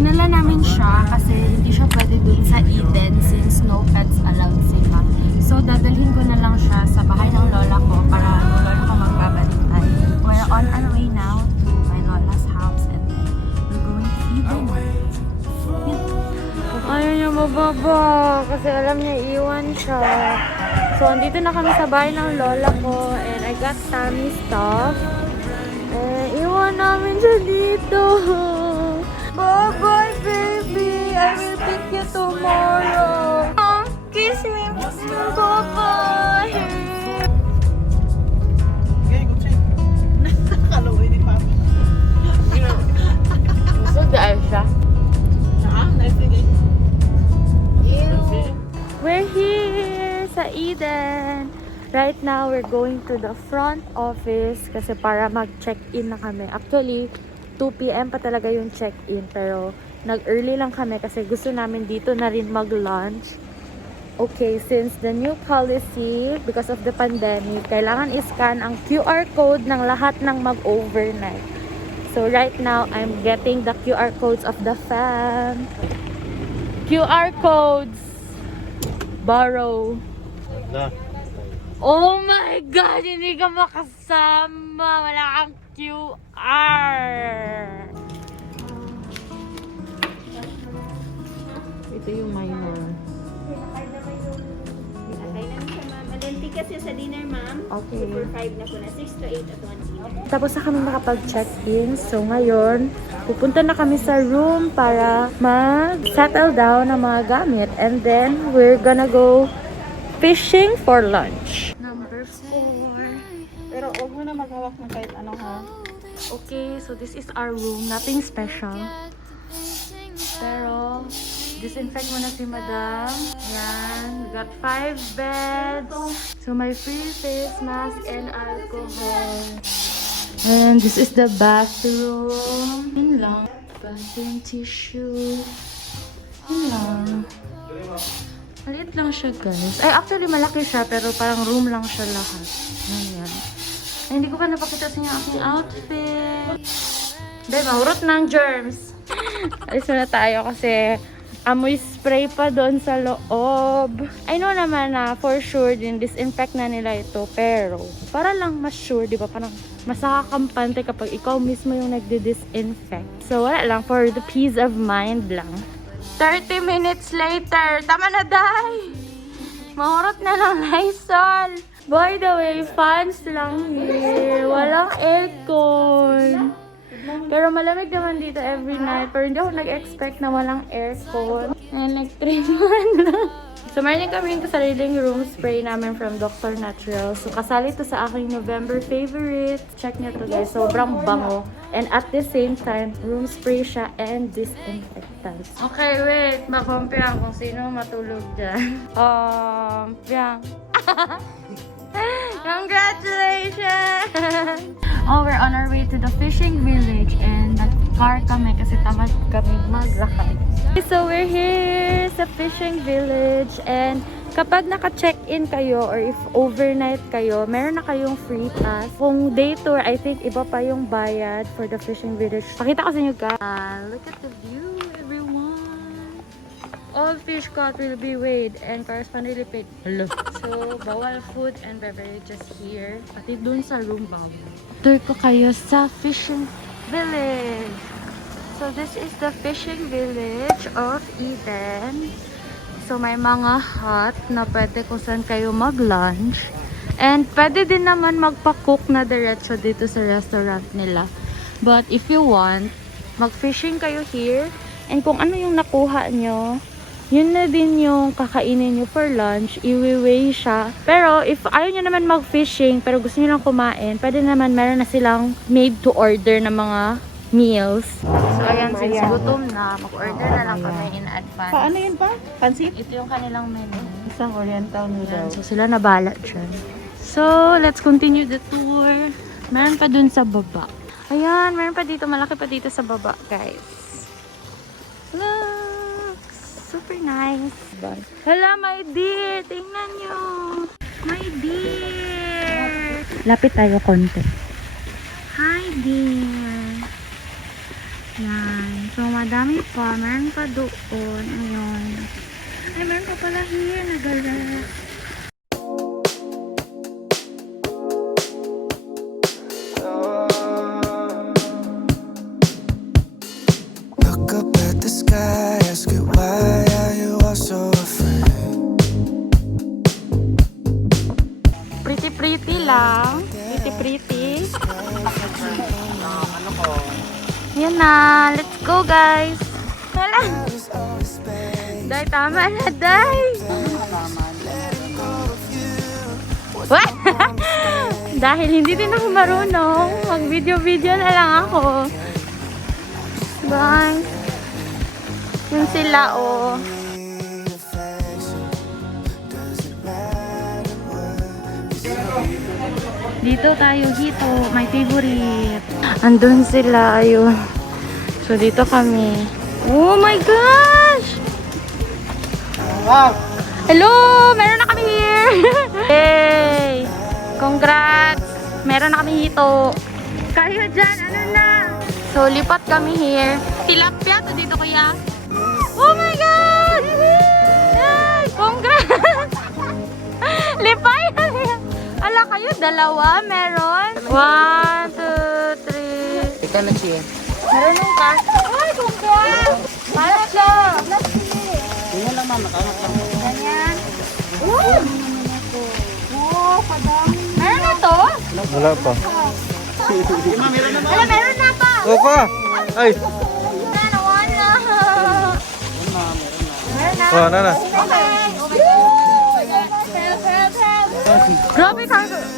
dinala namin siya kasi hindi siya pwede dun sa Eden since no pets allowed sila. So, dadalhin ko na lang siya sa bahay ng lola ko para lola ko magbabalik tayo. We're on our way now to my lola's house and then we're going to feed them. Ayaw niya mababa kasi alam niya iwan siya. So, andito na kami sa bahay ng lola ko and I got tummy stuff. Iwan namin siya dito. Bye-bye, baby. I will pick you tomorrow. Kiss me. Bye-bye. Nakakaloy ni Papa. Gusto dahil siya. We're here sa Eden. Right now, we're going to the front office kasi para mag-check-in na kami. Actually, 2 p.m. pa talaga yung check-in pero nag-early lang kami kasi gusto namin dito na rin mag-lunch. Okay, since the new policy, because of the pandemic, kailangan i-scan ang QR code ng lahat ng mag-overnight. So right now, I'm getting the QR codes of the fam. QR codes! Borrow. Oh my God! Hindi ka makasama! Wala kang QR! Ito yung minor. Pinakay namin siya, ma'am. Alenti kasi sa dinner, ma'am. Okay. Super 5 na po na. 6 to 8 at 1 p.m. Tapos na kami nakapag-check-in. So ngayon, pupunta na kami sa room para mag-settle down ng mga gamit. And then, we're gonna go fishing for lunch. Number 4. Pero huwag mo na maghawak ng kahit ano, ha? Okay, so this is our room. Nothing special. Pero, disinfect mo na si madam. Yan. We got 5 beds. So, may free face mask and alcohol. And this is the bathroom. Yun lang. Bathroom tissue. Yun lang. Maliit lang siya, guys. Ay, actually, malaki siya. Pero parang room lang siya lahat. Yan. Ay, hindi ko pa napakita sa inyo aking outfit. Bebe, mahurot ng germs. Alis na tayo kasi amoy spray pa doon sa loob. I know naman na for sure din disinfect na nila ito. Pero, para lang mas sure, di ba? Parang mas nakakampante kapag ikaw mismo yung nagdi-disinfect. So, wala lang. For the peace of mind lang. 30 minutes later. Tama na, day! Mahurot na ng Lysol. By the way, fans lang here. Walang aircon. Pero malamig naman dito every night. Pero hindi ako nag-expect na walang aircon. Electric man lang. So, meron kami yung sariling room spray namin from Dr. Natural. So, kasali to sa aking November favorite. Check nyo to, guys. Sobrang bango. And at the same time, room spray siya and disinfectant. Okay, wait. Makompiang kung sino matulog dyan. Piang. Congratulations! Oh, we're on our way to the fishing village and nag-car kami kasi tamad kami maglakad. So, we're here sa fishing village and kapag naka-check-in kayo or if overnight kayo, meron na kayong free pass. Kung day tour, I think iba pa yung bayad for the fishing village. Pakita ko sa inyo, guys. Look at the view, everyone. All fish caught will be weighed and correspondingly paid. Hello. So, bawal food and beverages here. Pati dun sa room, bawal. Tour ko kayo sa fishing village. So, this is the fishing village of Eden. So, may mga hut na pwede kung saan kayo mag-lunch. And pwede din naman magpa-cook na diretso dito sa restaurant nila. But if you want, mag-fishing kayo here. And kung ano yung nakuha nyo, yun na din yung kakainin nyo for lunch. I-weigh siya. Pero if ayaw nyo naman mag-fishing, pero gusto nyo lang kumain, pwede naman meron na silang made to order na mga meals. So, ayan, since gutom na, mag-order na lang kami in advance. Paano yun pa? Pansit? Ito yung kanilang menu. Isang oriental noodle. So, sila nabala dyan. So, let's continue the tour. Meron pa dun sa baba. Ayan, meron pa dito. Malaki pa dito sa baba, guys. Look! Super nice. Hala, my dear! Tingnan nyo! My dear! Lapit tayo konti. Hi, dear! Yan. So, madami pa. Meron pa doon. Ayun. Ay, meron pa pala here. Nagalas. Look up at the sky, ask it why are you all so afraid? Pretty lang. Pretty. Yan na. Let's go, guys. Wala. Day, tama na, day. What? Dahil hindi din ako marunong, mag-video na lang ako. Bye. Yun sila, oh. Dito tayo, hito. My favorite. Andun sila, ayun. So, dito kami. Oh my gosh! Wow! Hello! Meron na kami here! Yay! Congrats! Meron na kami hito. Kayo dyan, ano na? So, lipat kami here. Tilapia to dito, kuya. Oh my God! Yay! Congrats! Lipay! Ala kayo, dalawa, meron. 1, 2, 3. Ito na siya. Meron nung ka? Ay, congrats! Paano to? Tingnan lang ma'am, nakanak lang. Ganyan. Wow, padami. Meron na to? Wala pa. Ala, meron na pa. Opa! Ay! Meron na. Meron na. Oh, nana. Grabe,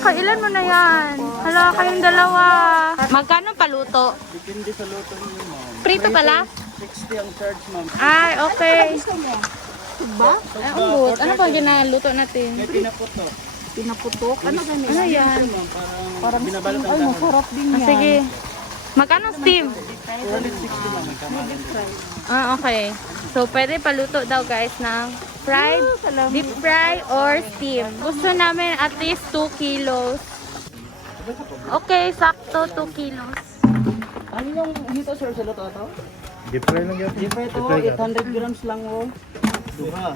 kailan mo na yan? Hala, kayong dalawa. Magkano paluto? Depende sa luto niyo ma'am. Prito pala? 60 ang charge ma'am. Ay, okay. Ba? Ay, umbot. Ano pa ginaluto natin? May pinaputo. Pinaputok? Ano ganyan? Ano yan? Ma'am, parang binabalot ang dahon. Masarap din yan. Sige. Magkano steam? 460 ma'am, magkamali. Ah, okay. So, pwede paluto daw guys ng fried, deep fry, or steam. Gusto namin at least 2 kilos. Okay, sakto 2 kilos. Ano yung hito sir sa luto ito? Deep fry lang yan. Deep fry ito, 800 grams lang oh. Duha.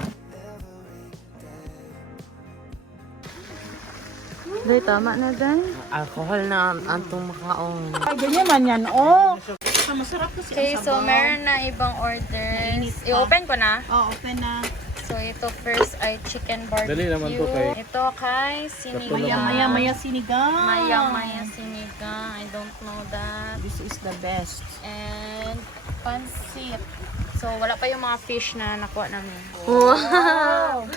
Day, tama na dyan. Alcohol na antong makaong. Ay, ganyan man yan oh. Masarap kasi Okay, so meron na ibang orders. I-open ko na. Oh, open na. So, ito first ay chicken barbecue. Dali naman to kay- Ito kay sinigang. Maya sinigang. Maya sinigang. I don't know that. This is the best. And pansit. So, wala pa yung mga fish na nakuha namin. Wow!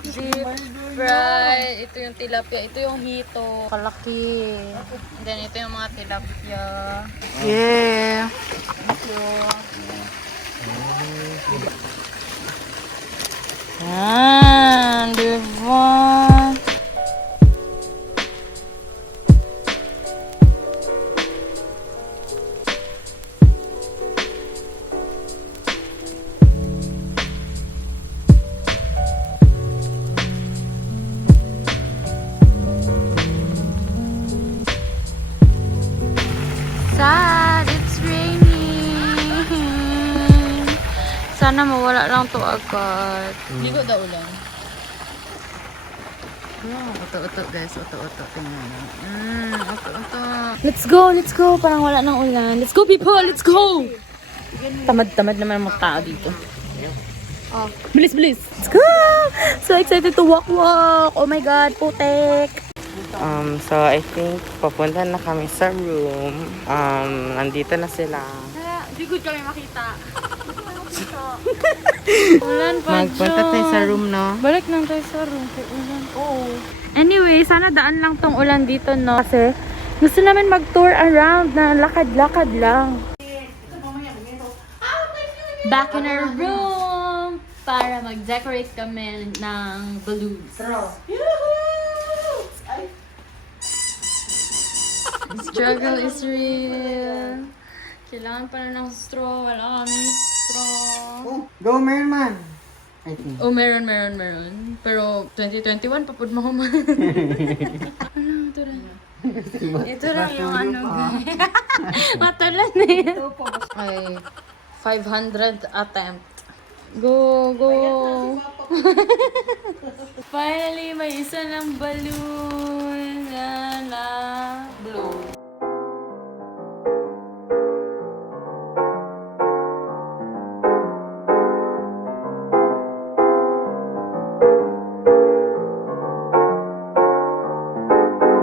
Deep fried. Ito yung tilapia. Ito yung hito. Kalaki. And then, ito yung mga tilapia. Yeah! Yan, diba? Sad, it's raining. Sana mawala lang to agad. Ligo daw ulan. Uto-uto guys, uto-uto. Tingnan mo. Let's go. Parang wala nang ulan. Let's go, people. Let's go. Tamad-tamad naman mga tao dito. Oh. Bilis. Let's go. So excited to walk. Oh my God, putek. So I think papunta na kami sa room. Nandito na sila. Di good kami makita. Ulan pa Magpunta tayo sa room, no? Balik lang tayo sa room. Kay ulan. Oo. Anyway, sana daan lang tong ulan dito, no? Kasi gusto namin mag-tour around na lakad-lakad lang. Back in our room para mag-decorate kami ng balloons. Struggle is real. Kailangan pa na ng straw. Wala kami straw. Go, Merman! I think. Oh, meron. Pero 2021 pa po mo man. Ano, ito na. Ito lang yung ano, guys. Matalan na yan. Ay, 500 attempt. Go, go. Finally, may isa ng balloon. Yan na. Blue.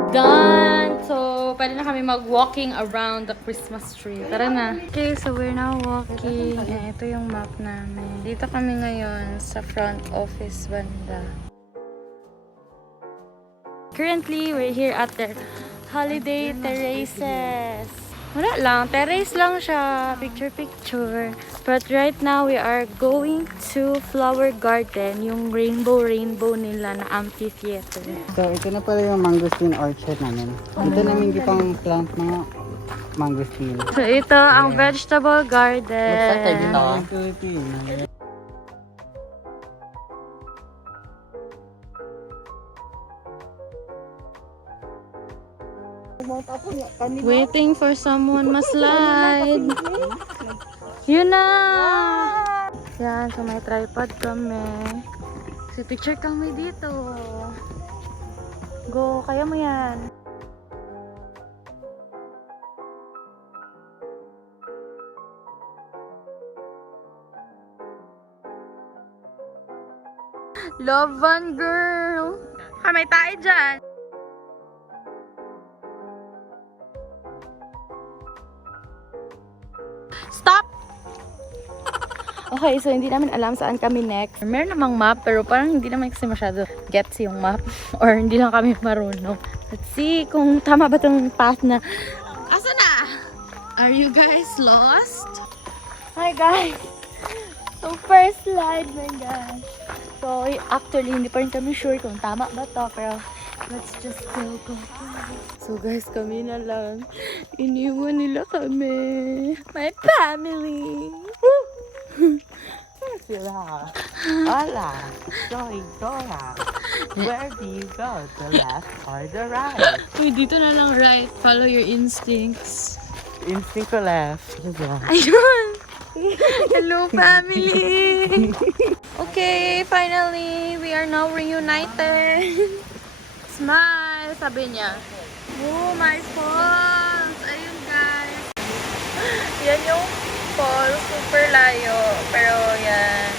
Done! So, pwede na kami mag-walking around the Christmas tree. Tara na. Okay, so we're now walking. Ayan, ito yung map namin. Dito kami ngayon sa front office banda. Currently, we're here at the holiday terraces. Wala lang, terrace lang siya. Picture-picture. But right now, we are going to flower garden. Yung rainbow nila na amphitheater. So, ito na pala yung mangosteen orchard namin. Ito namin kitang plant mga mangosteen. So, ito ang vegetable garden. Philippines. Waiting for someone ma-slide. Yun na! Yan, so may tripod kami. So, picture kami dito. Go, kaya mo yan. Love one girl. Kamay tayo dyan. Stop! Okay, so hindi namin alam saan kami next. Meron namang map, pero parang hindi naman kasi masyado gets yung map. Or hindi lang kami marunong. Let's see kung tama ba itong path na... Asa na? Are you guys lost? Hi guys! So first slide, my gosh. So actually, hindi pa rin kami sure kung tama ba to, pero let's just go. So guys, kami na lang. Iniwan nila kami. My family. Sila. Hola. Joy, Dora. Where do you go? The left or the right? Uy, dito na lang right. Follow your instincts. Instinct ko left. Ayun! Hello, family! Okay, finally, we are now reunited. Smile, sabi niya. Oh, my falls! Ayun, guys. Yan yung falls. Super layo. Pero yan.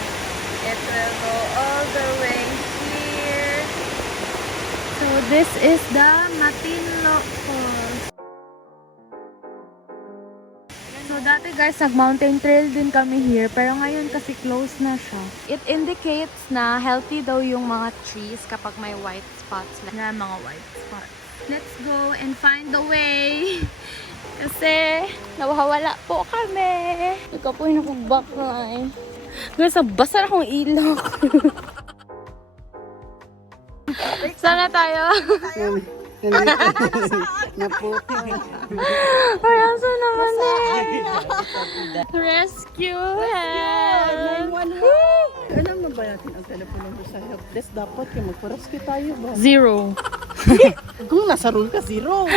It will go all the way here. So, this is the Matinloc Falls. So, dati guys, nag-mountain trail din kami here. Pero ngayon kasi closed na siya. It indicates na healthy daw yung mga trees kapag may white spots. Na mga white spots. Let's go and find the way. Kasi, nawawala po kami. Ikaw po yung nakag-backline. Guys, basa na akong ilok. Sana tayo? Naputi. Parang saan naman eh. Rescue help. Alam na ba natin ang telepono mo sa help desk? Dapat kaya magpa-rescue tayo ba? 0. Kung nasa room ka, 0.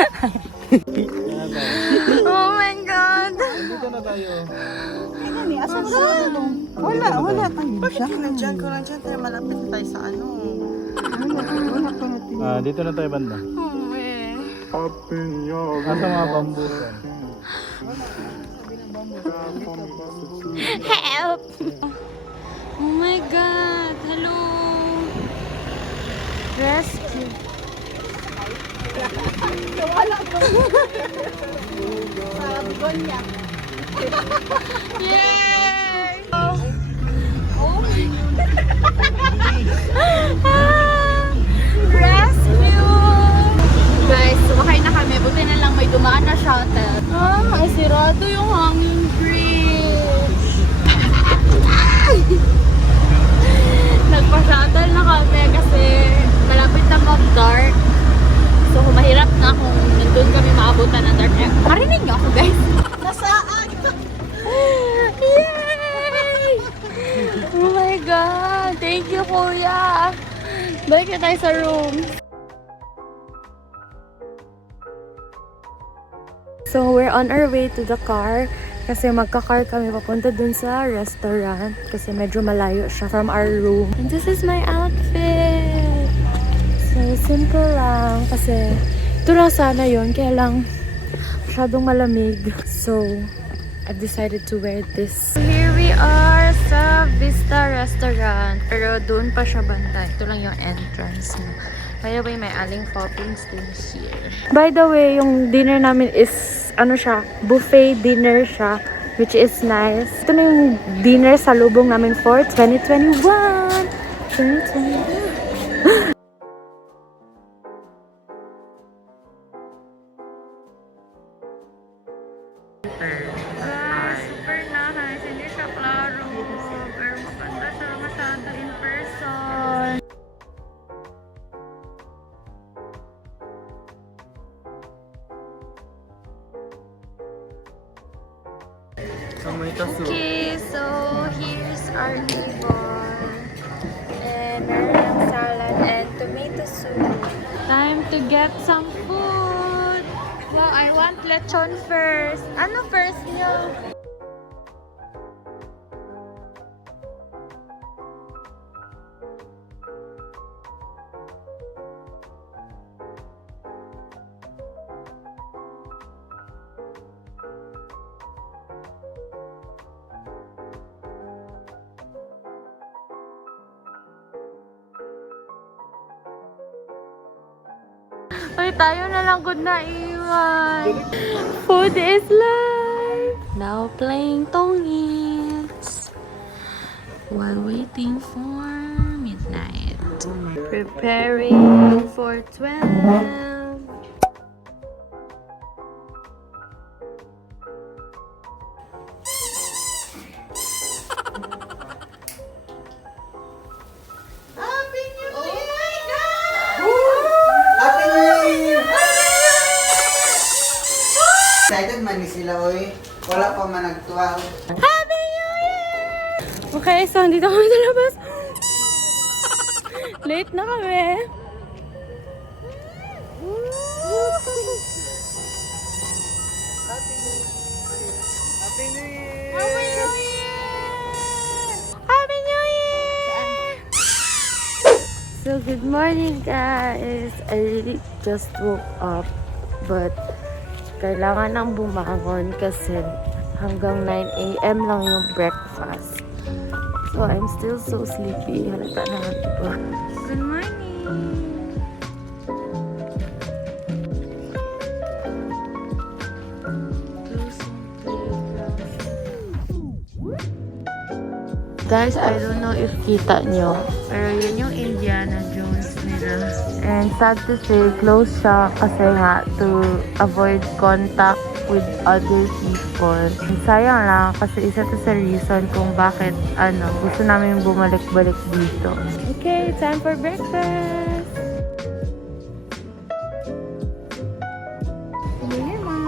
Oh my God. Dito na tayo. Asan sa Wala tayo. Bakit nandiyan ko lang dyan? Tayo malapit na tayo sa ano. Dito na tayo banda. Oh eh. Asa mga bambusan? Help! Oh my God. Hello. Rescue. Yay! Oh my God. Rescue! Guys, sumakay na kami. Buti na lang may dumaan na shuttle. Ay sirado yung hanging bridge. Nagpa-shuttle na kami kasi malapit na mag-dark. So, mahirap na kung nandun kami maabutan ng dark. Marinig niyo ako, guys. Nasaan? Yay! Oh my God! Thank you, Kuya! Balik na tayo sa room. So, we're on our way to the car. Kasi magka-car kami papunta dun sa restaurant. Kasi medyo malayo siya from our room. And this is my outfit. So, simple lang. Kasi, ito lang sana yun. Kaya lang, masyadong malamig. So, I've decided to wear this. Here we are sa Vista Restaurant. Pero doon pa siya banda. Ito lang yung entrance niya. By the way, may aling toppings din here. By the way, yung dinner namin is, ano siya, buffet dinner siya, which is nice. Ito na yung dinner sa lubong namin for 2021. 2021. Super nice. Hindi siya klaro. Pero maganda siya masyado in person. Okay, so here's our table. And meron ng salad and tomato soup. Time to get some food. Wow, I want lechon first. Ano first niyo? Uy, tayo na lang good na iwan. Food is life. Now playing tongits while waiting for midnight. Preparing for 12. Excited man ni sila, oy. Wala pa man nag-12. Happy New Year! Okay, so dito kami sa labas. Late na kami. Happy New Year! Happy New Year! Happy New Year! So good morning guys. I really just woke up but kailangan nang bumangon kasi hanggang 9 AM lang yung breakfast. So I'm still so sleepy. Halata naman ito. Good morning! Guys, I don't know if kita nyo, pero yun yung Indiana Jones nila. And sad to say, close siya kasi nga to avoid contact with other people. And sayang lang kasi isa to sa reason kung bakit gusto namin bumalik-balik dito. Okay, time for breakfast!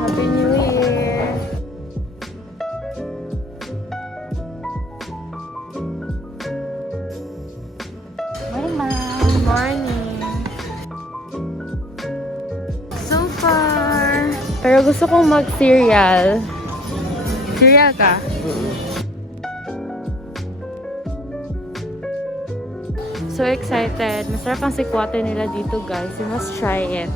Happy New Year! Morning. So far. Pero gusto kong mag-cereal. Cereal ka? So excited. Masarap ang 𝒂𝑐𝒂𝒂𝒏 nila dito guys. You must try it.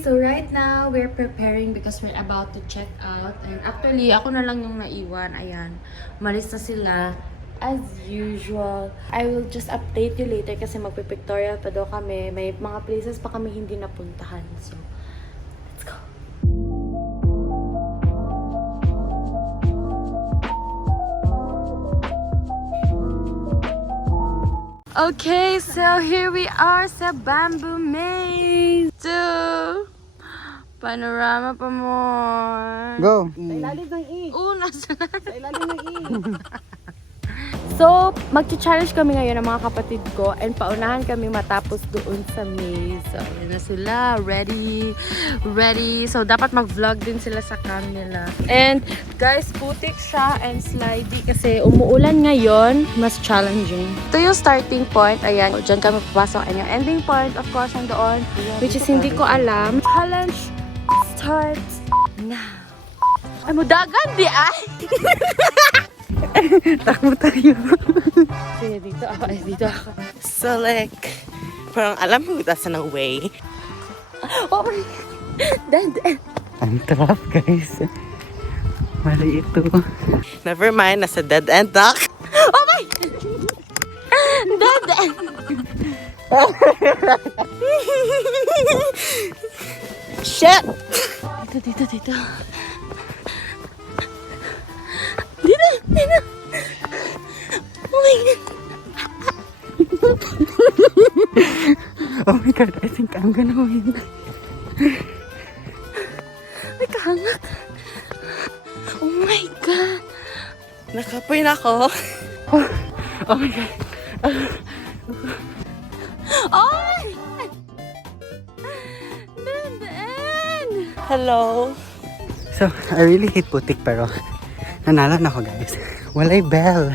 So right now, we're preparing because we're about to check out. And actually, ako na lang yung naiwan. Ayan. Malis na sila. As usual. I will just update you later kasi magpipictorial pa daw kami. May mga places pa kami hindi napuntahan. So, let's go. Okay, so here we are sa Bamboo Maze. Panorama pa more. Go! Sa ilalim ng E. Nasa Sa ilalim ng E. So, mag-challenge kami ngayon ng mga kapatid ko and paunahan kami matapos doon sa maze. So, yun na sila. Ready. Ready. So, dapat mag-vlog din sila sa kanila. And, guys, putik siya and slidey kasi umuulan ngayon. Mas challenging. Ito yung starting point. Ayan. Diyan kami papasok. And yung ending point, of course, nandoon. Which is hindi ko alam. Challenge starts now. Ay, mudagan di ay! Takbo tayo. Sige, dito ako. Ay, dito ako. So like, parang alam mo that's no way. Oh my God. Ang trap, guys. Mali ito. Never mind, nasa dead end na. Oh my! Dead end! Shit! Dito. Dito. Oh my God. Oh my God, I think I'm gonna win. May kahangat. Oh my God. Nakapoy na ako. Oh my God. Oh my God. Dead end. Hello. So, I really hate putik pero nanalo na ako, guys. Walay bell.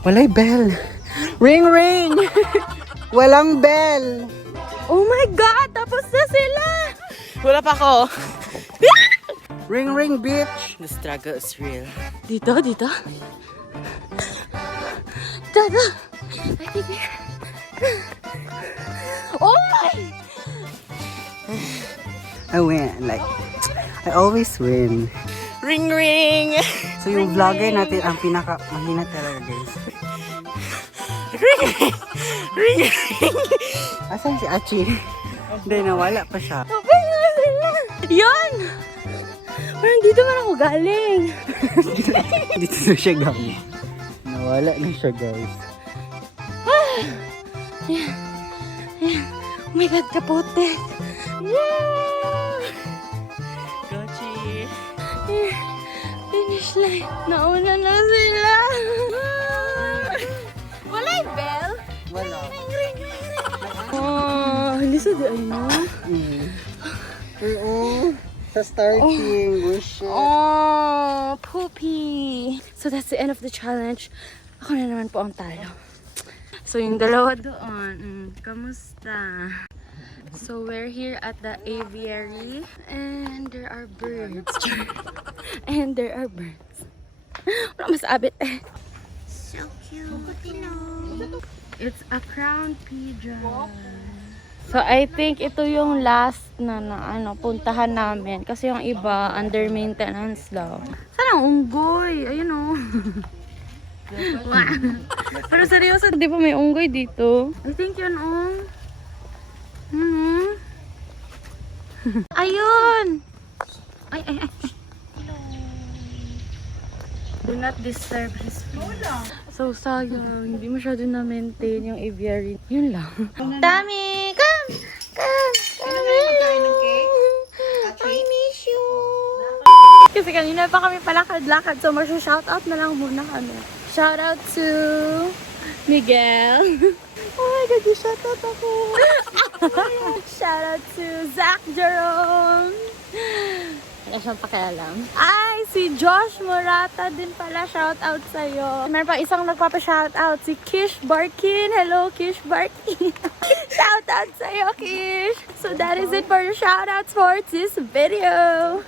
Walay bell. Ring ring! Walang bell! Oh my God. Tapos na sila. Wala pa ako. Ring ring, bitch! The struggle is real. Dito. Dito. I think oh my! I win. Like, I always win. Ring ring! So, yung vlogger natin ang pinaka-mahina talaga, guys. Ring ring! Asan si Achi? Hindi, nawala pa siya. Tapos na sila. Yun! Parang dito man ako galing. Dito na siya, guys. Nawala na siya, guys. Ayan. Oh my God, kapote. Yeah! Gochi. Finish line. Nauna na sila. Wala yung bell? Wala. Oh, lisa di ay no? Sa starting, wish it. Oh, poopy. So that's the end of the challenge. Ako na naman po ang talo. So yung dalawa doon, kamusta? So we're here at the aviary and there are birds. And there are birds. Wala masabit eh. So cute. It's a crown pigeon. So I think ito yung last na puntahan namin kasi yung iba under maintenance daw. Sana unggoy, ayun oh. Pero seryoso, di ba may unggoy dito? I think yun Ayun! Ay. Do not disturb his feet. So sayang, hindi masyado na-maintain yung aviary. Yun lang. Dami! Come! I miss you! Kasi kanina pa kami palakad-lakad, so magsha-shoutout na lang muna kami. Shoutout to Miguel. Oh my God, shoutout ako. Shoutout to Zach Jerome. Wala siyang pakialam. Ay, si Josh Morata din pala. Shoutout sa'yo. Meron pa isang nagpapa-shoutout. Si Kish Barkin. Hello, Kish Barkin. Shoutout sa'yo, Kish. So that is it for the shoutouts for this video.